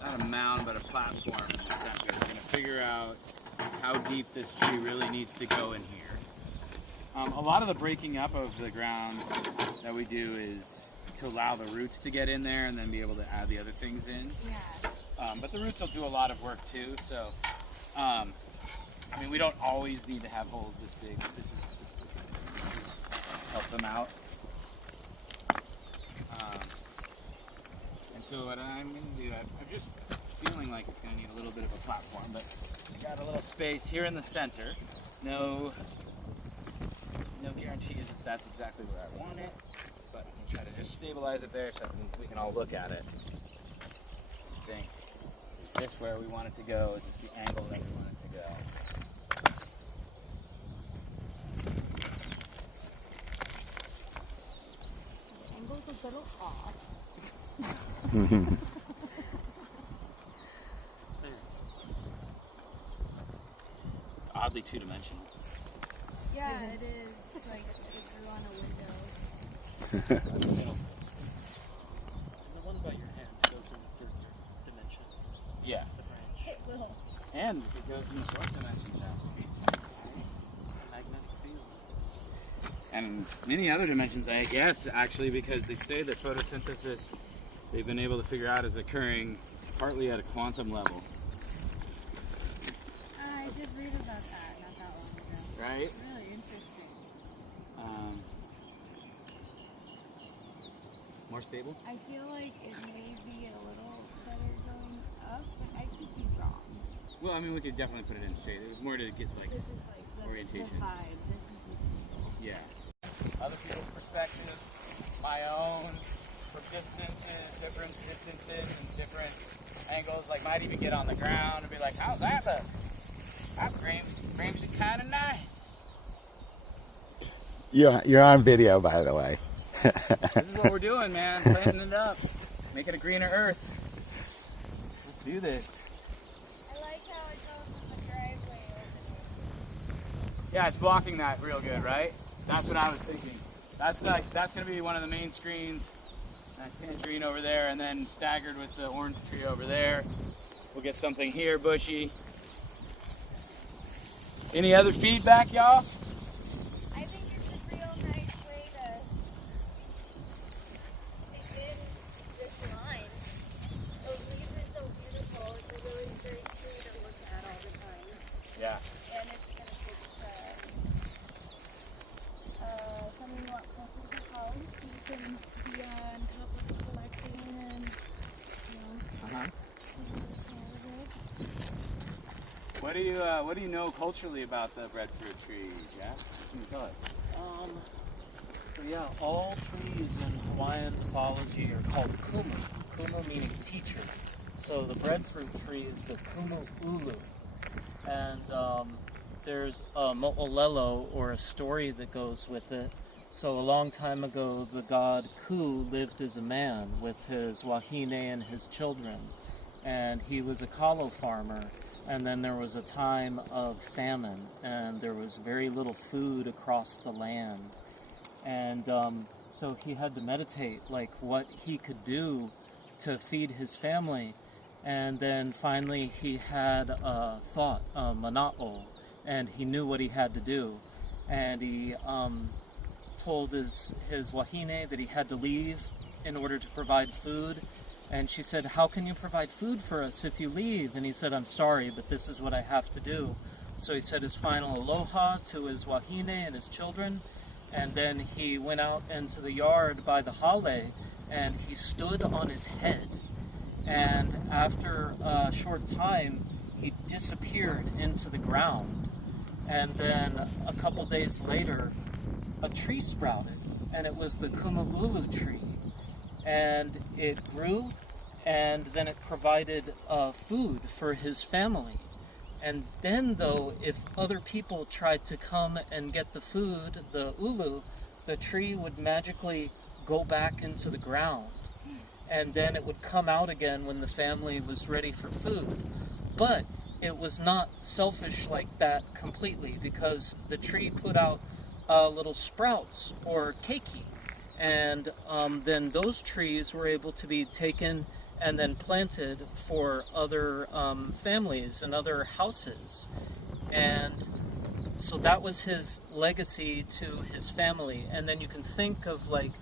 not a mound, but a platform in the center. We're going to figure out how deep this tree really needs to go in here. A lot of the breaking up of the ground that we do is to allow the roots to get in there and then be able to add the other things in. Yeah. But the roots will do a lot of work too, so I mean, we don't always need to have holes this big. This help them out. And so what I'm going to do, I'm just feeling like it's going to need a little bit of a platform, but I got a little space here in the center. No guarantees that that's exactly where I want it, but I'm going to try to just stabilize it there so we can all look at it. I think, is this where we want it to go? Is this the angle that we want it to go? The angle's a little off. It's oddly two-dimensional. Yeah, it is. Like it drew on a window. And the one by your hand goes in the third dimension. Yeah. The branch. It will. And it goes in the fourth dimension now. Magnetic field. And many other dimensions, I guess, actually, because they say that photosynthesis, they've been able to figure out, is occurring partly at a quantum level. I did read about that not that long ago. Right? Really interesting. More stable? I feel like it may be a little better going up, but I could be wrong. Well, I mean, we could definitely put it in straight. It was more to get, like, This is like the orientation. vibe. This is the feel. Yeah. Other people's perspective, my own, from different distances and different angles. Like, might even get on the ground and be like, how's that look? That frames it kind of nice. You're on video, by the way. This is what we're doing, man. Planting it up. Making a greener earth. Let's do this. I like how it goes in the driveway opening. Yeah, it's blocking that real good, right? That's what I was thinking. That's going to be one of the main screens. That tangerine over there, and then staggered with the orange tree over there. We'll get something here, bushy. Any other feedback, y'all? I think it's a real nice way to begin this line. Those leaves are so beautiful. It's a really great tree to look at all the time. Yeah. And it's something you want closer to the house. You can be on top of the collecting and, you know, What do you know culturally about the breadfruit tree, Jack? What can you tell us? So yeah, all trees in Hawaiian mythology are called kumu. Kumu meaning teacher. So the breadfruit tree is the kumu ulu. And there's a mo'olelo, or a story that goes with it. So a long time ago, the god Ku lived as a man with his wahine and his children. And he was a kalo farmer. And then there was a time of famine, and there was very little food across the land. And so he had to meditate, like what he could do to feed his family. And then finally he had a thought, a mana'o, and he knew what he had to do. And he told his wahine that he had to leave in order to provide food. And she said, how can you provide food for us if you leave? And he said, I'm sorry, but this is what I have to do. So he said his final aloha to his wahine and his children. And then he went out into the yard by the hale, and he stood on his head. And after a short time, he disappeared into the ground. And then a couple days later, a tree sprouted, and it was the kumu'ulu tree. And it grew, and then it provided food for his family. And then, though, if other people tried to come and get the food, the ulu, the tree would magically go back into the ground. And then it would come out again when the family was ready for food. But it was not selfish like that completely, because the tree put out little sprouts, or keiki. And then those trees were able to be taken and then planted for other families and other houses. And so that was his legacy to his family. And then you can think of like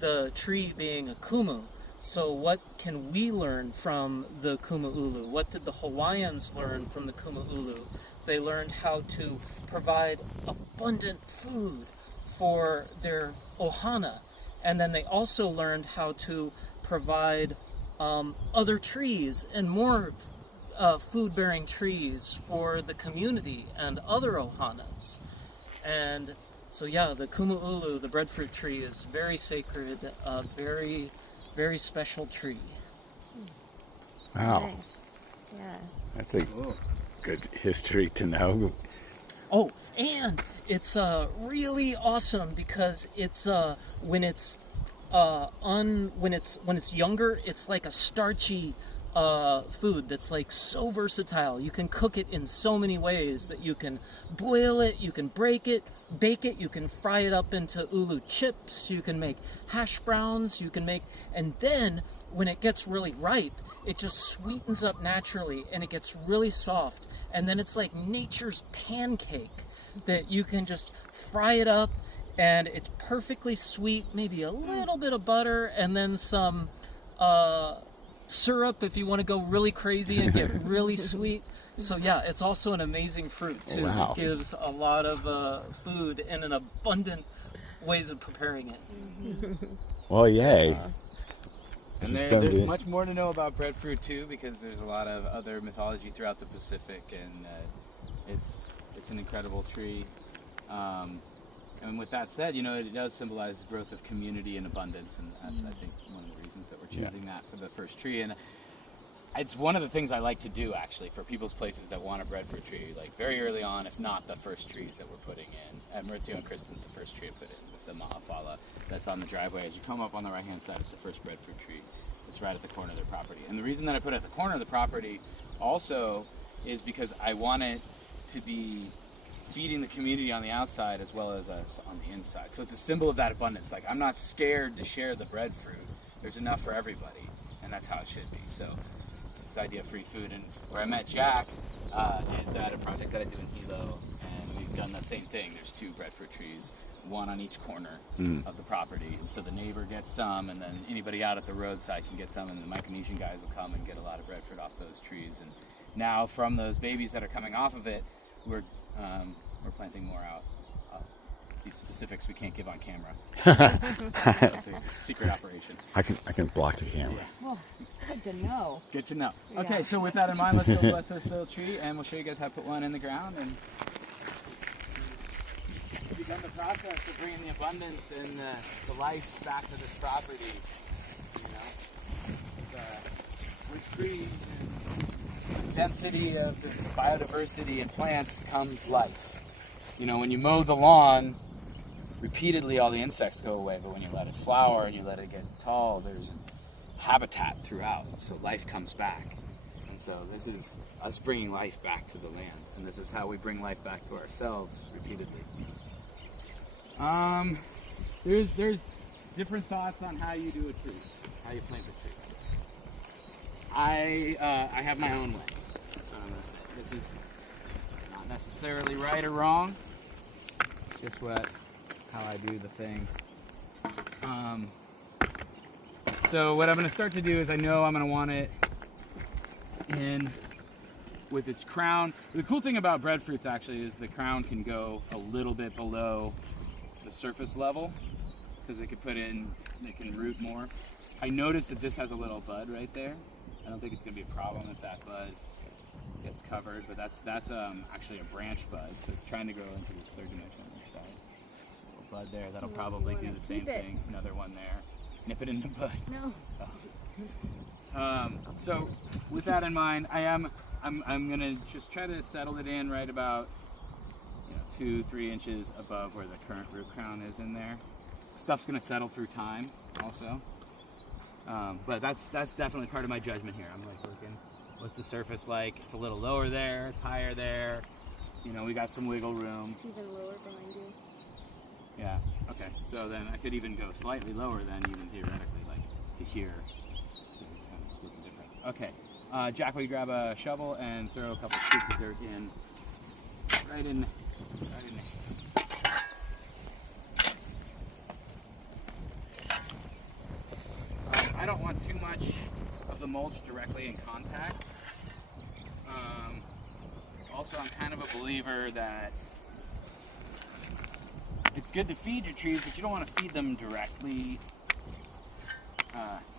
the tree being a kumu. So what can we learn from the kumu'ulu? What did the Hawaiians learn from the kumu'ulu? They learned how to provide abundant food for their ohana. And then they also learned how to provide other trees and more food-bearing trees for the community and other ohanas. And so yeah, the kumu'ulu, the breadfruit tree, is very sacred, very, very special tree. Wow. Nice. Yeah. That's a good history to know. Oh, and it's really awesome because it's when it's younger, it's like a starchy food that's like so versatile. You can cook it in so many ways that you can boil it, you can break it, bake it, you can fry it up into ulu chips, you can make hash browns, you can make, and then when it gets really ripe, it just sweetens up naturally and it gets really soft. And then it's like nature's pancake that you can just fry it up and it's perfectly sweet, maybe a little bit of butter and then some syrup if you want to go really crazy and get really sweet. So yeah, it's also an amazing fruit too. Wow. It gives a lot of food and an abundant ways of preparing it. Well, yay. And This is there's gonna be- much more to know about breadfruit too, because there's a lot of other mythology throughout the Pacific, and it's an incredible tree. And with that said, you know, it does symbolize growth of community and abundance, and that's, I think, one of the reasons that we're choosing that for the first tree. And it's one of the things I like to do, actually, for people's places that want a breadfruit tree, like very early on, if not the first trees that we're putting in. At Maurizio and Kristen's, the first tree I put in was the Mahafala that's on the driveway. As you come up on the right-hand side, it's the first breadfruit tree. It's right at the corner of their property. And the reason that I put it at the corner of the property also is because I want it to be feeding the community on the outside as well as us on the inside. So it's a symbol of that abundance. Like, I'm not scared to share the breadfruit. There's enough for everybody, and that's how it should be. So it's this idea of free food. And where I met Jack is at a project that I do in Hilo, and we've done the same thing. There's 2 breadfruit trees, one on each corner of the property. And so the neighbor gets some, and then anybody out at the roadside can get some, and the Micronesian guys will come and get a lot of breadfruit off those trees. And now from those babies that are coming off of it, we're planting more out. These specifics we can't give on camera. It's a secret operation. I can block the camera. Well, good to know. Good to know. Yeah. Okay, so with that in mind, let's go bless this little tree, and we'll show you guys how to put one in the ground. And we've begun the process of bringing the abundance and the life back to this property. You know, with trees and the density of the biodiversity and plants comes life. You know, when you mow the lawn, repeatedly all the insects go away, but when you let it flower and you let it get tall, there's habitat throughout, so life comes back. And so this is us bringing life back to the land, and this is how we bring life back to ourselves repeatedly. There's different thoughts on how you do a tree, how you plant a tree. I have my own way. That's what I'm gonna say. This is not necessarily right or wrong. It's just how I do the thing. So what I'm going to start to do is I know I'm going to want it in with its crown. The cool thing about breadfruits actually is the crown can go a little bit below the surface level because they can root more. I noticed that this has a little bud right there. I don't think it's going to be a problem if that bud gets covered, but that's actually a branch bud, so it's trying to grow into this third dimension on this side. Little bud there, that'll probably do the same thing. Another one there. Nip it in the bud. No. Oh. So with that in mind, I'm gonna just try to settle it in right about 2-3 inches above where the current root crown is in there. Stuff's gonna settle through time also. But that's definitely part of my judgment here. I'm like looking, what's the surface like? It's a little lower there, it's higher there. You know, we got some wiggle room. It's even lower behind you. Yeah, okay. So then I could even go slightly lower than even theoretically, like to here. So we can kind of split the Okay. Jack, will you grab a shovel and throw a couple scoops of dirt in? Right in there. I don't want too much of the mulch directly in contact. Also, I'm kind of a believer that it's good to feed your trees, but you don't want to feed them directly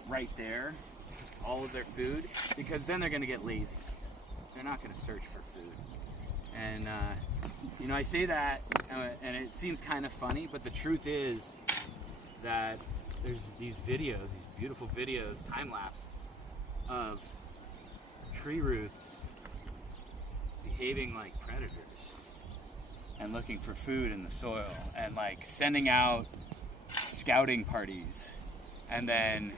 right there, all of their food, because then they're going to get lazy. They're not going to search for food. And, you know, I say that, and it seems kind of funny, but the truth is that there's these videos, these beautiful videos, time-lapse, of tree roots behaving like predators and looking for food in the soil and like sending out scouting parties and then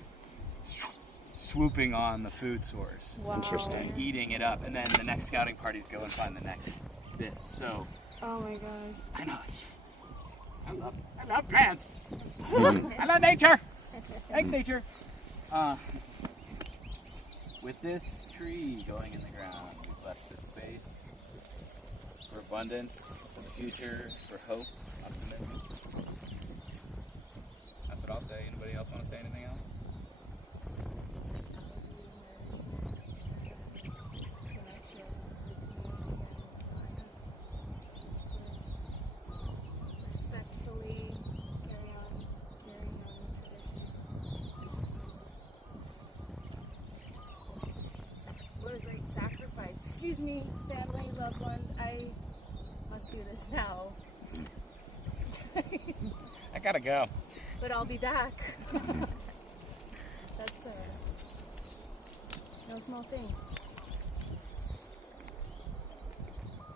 swooping on the food source. Wow. Interesting. And eating it up, and then the next scouting parties go and find the next bit. So Oh my god. I know I love plants. I love nature. Thanks, nature. With this tree going in the ground, we bless this space for abundance, for the future, for hope, optimism. That's what I'll say. Anybody else want to say anything else? Respectfully carry on tradition. What a great sacrifice. Excuse me, family, loved ones. I must do this now. I gotta go. But I'll be back. That's no small thing.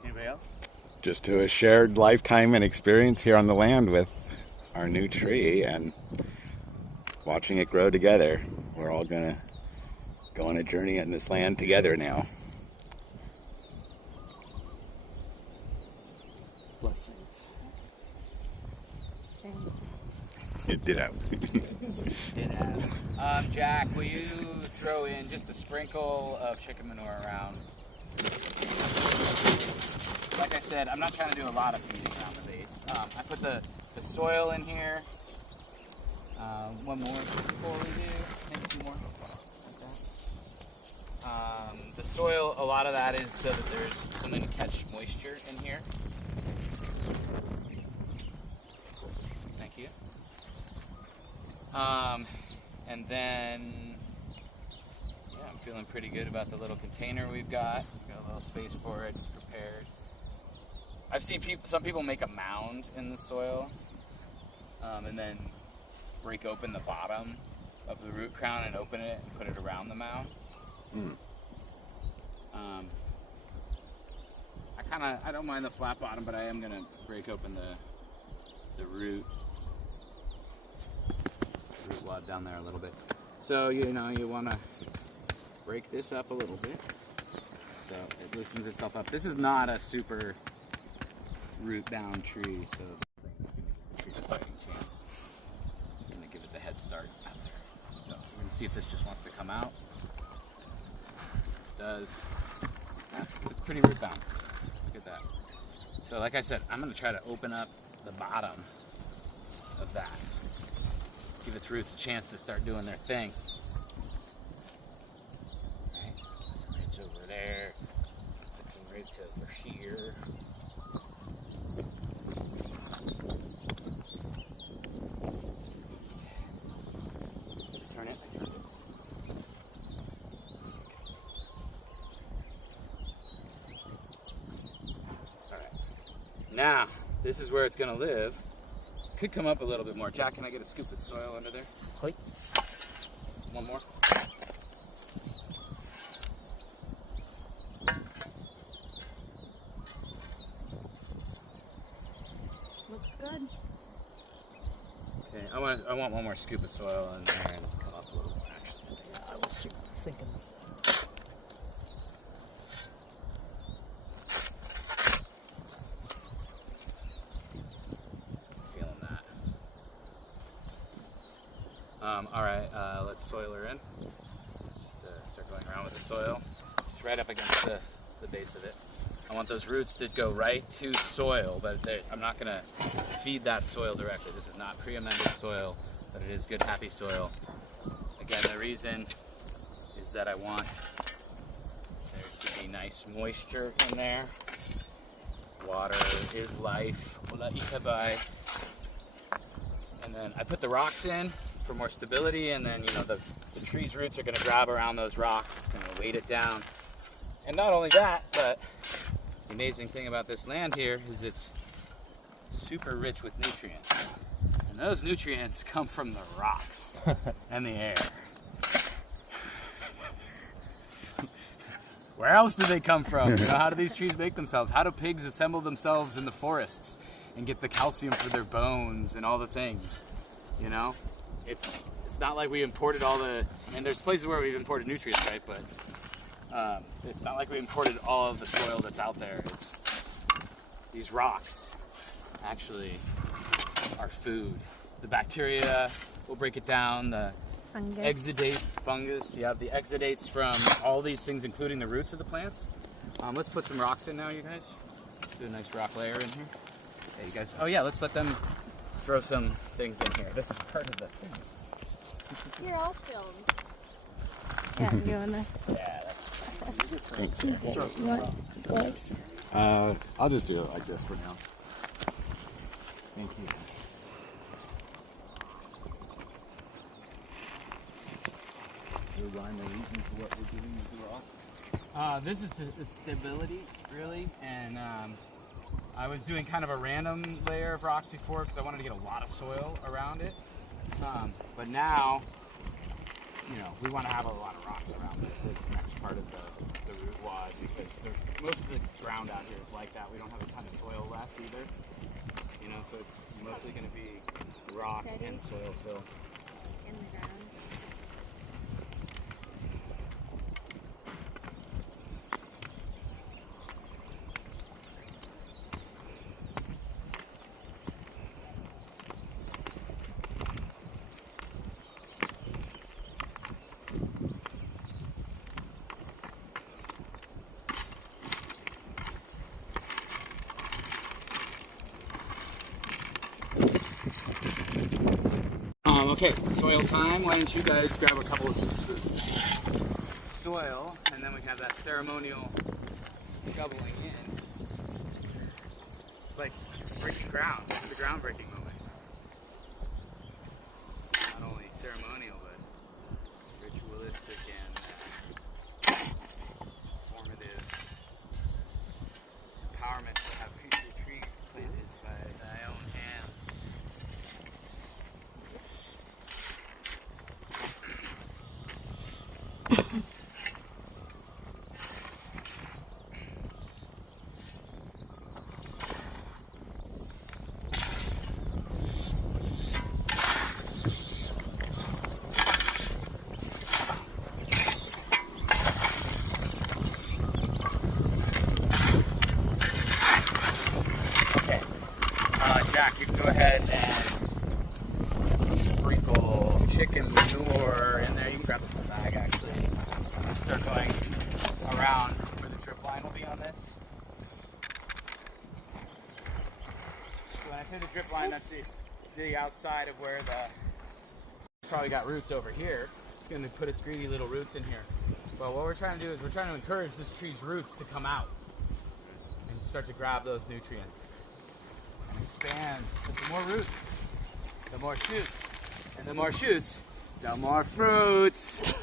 Anybody else? Just to a shared lifetime and experience here on the land with our new tree and watching it grow together. We're all gonna go on a journey in this land together now. Blessings. It did out. Jack, will you throw in just a sprinkle of chicken manure around? Like I said, I'm not trying to do a lot of feeding around the base. I put the soil in here. One more before we do, maybe two more. Like that. The soil, a lot of that is so that there's something to catch moisture in here. Thank you. And then, yeah, I'm feeling pretty good about the little container we've got. Got a little space for it, it's prepared. I've seen some people make a mound in the soil, and then break open the bottom of the root crown and open it and put it around the mound. I don't mind the flat bottom, but I am gonna break open the root wad down there a little bit. So you want to break this up a little bit so it loosens itself up. This is not a super root bound tree, so it's a fighting chance. It's gonna give it the head start out there. So we're gonna see if this just wants to come out. It does. Yeah, it's pretty root bound. Look at that. So like I said, I'm gonna try to open up the bottom of that. Give its roots a chance to start doing their thing. Right, some roots over there, some roots over here. Turn it. All right. Now, this is where it's gonna live. Could come up a little bit more. Jack, can I get a scoop of soil under there? Hoi. One more. Looks good. Okay, I want one more scoop of soil in there and come up a little more. Actually, Yeah, I was thinking this. feeling that. All right, let's soil her in. It's just a circle. going around with the soil. It's right up against the base of it. I want those roots to go right to soil, but I'm not going to feed that soil directly. This is not pre-amended soil, but it is good, happy soil. Again, the reason is that I want there to be nice moisture in there. Water is life. And then I put the rocks in for more stability, and then the tree's roots are going to grab around those rocks. It's going to weight it down. And not only that, but the amazing thing about this land here is it's super rich with nutrients. And those nutrients come from the rocks and the air. Where else do they come from? How do these trees make themselves? How do pigs assemble themselves in the forests and get the calcium for their bones and all the things? It's not like we imported and there's places where we've imported nutrients, right? But it's not like we imported all of the soil that's out there. It's these rocks actually are food. The bacteria will break it down. The exudates, fungus. You have the exudates from all these things, including the roots of the plants. Let's put some rocks in now, you guys. Let's do a nice rock layer in here. Okay, you guys. Oh yeah, let's let them throw some things in here. This is part of the thing. You're all filmed. Yeah, you wanna? Yeah, that's Thanks. Thanks. I'll just do it like this for now. Thank you. Rhyme or reason for what we're doing with the rocks? This is the stability, really, and I was doing kind of a random layer of rocks before because I wanted to get a lot of soil around it, but now, we want to have a lot of rocks around this next part of the root wad because most of the ground out here is like that. We don't have a ton of soil left either, so it's mostly going to be rock and soil fill. In the ground. Okay, soil time. Why don't you guys grab a couple of scoops of soil, and then we have that ceremonial shoveling in. It's like breaking ground. It's the groundbreaking moment. Not only ceremonial, but ritualistic and formative empowerment to have future trees planted by thy own hands. Jack, you can go ahead and sprinkle chicken manure in there. You can grab the bag actually. Start going around where the drip line will be on this. So when I say the drip line, that's the outside of where it's probably got roots over here. It's going to put its greedy little roots in here. But what we're trying to do is we're trying to encourage this tree's roots to come out and start to grab those nutrients. Expand. The more roots, the more shoots, and the more shoots, the more fruits.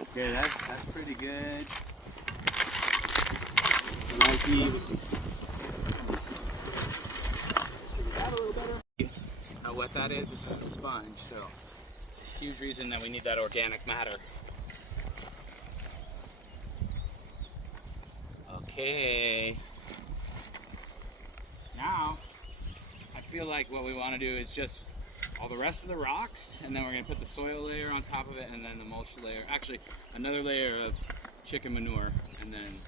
Okay, that's pretty good. How wet that is a sponge, so it's a huge reason that we need that organic matter. Okay. Now, I feel like what we want to do is just all the rest of the rocks, and then we're going to put the soil layer on top of it, and then the mulch layer. Actually, another layer of chicken manure, and then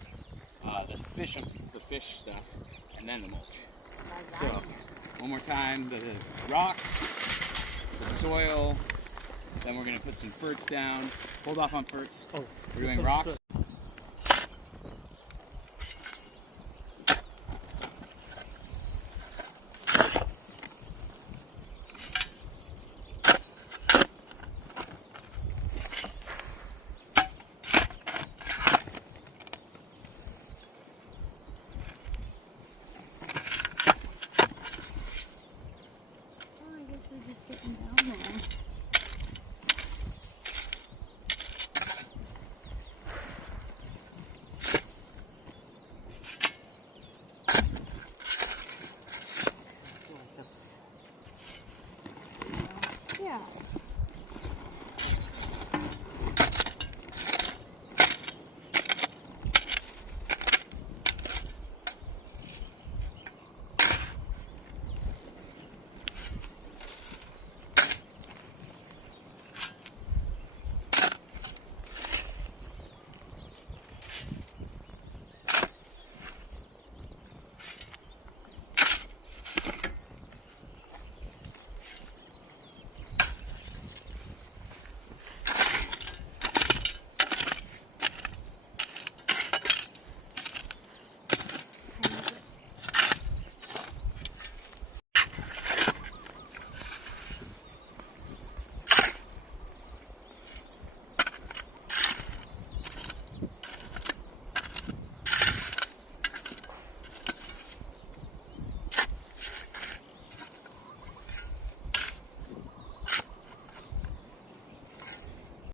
the fish stuff, and then the mulch. So, one more time, the rocks, the soil, Then we're gonna put some ferts down. Hold off on ferts. Oh, We're doing so- rocks. so-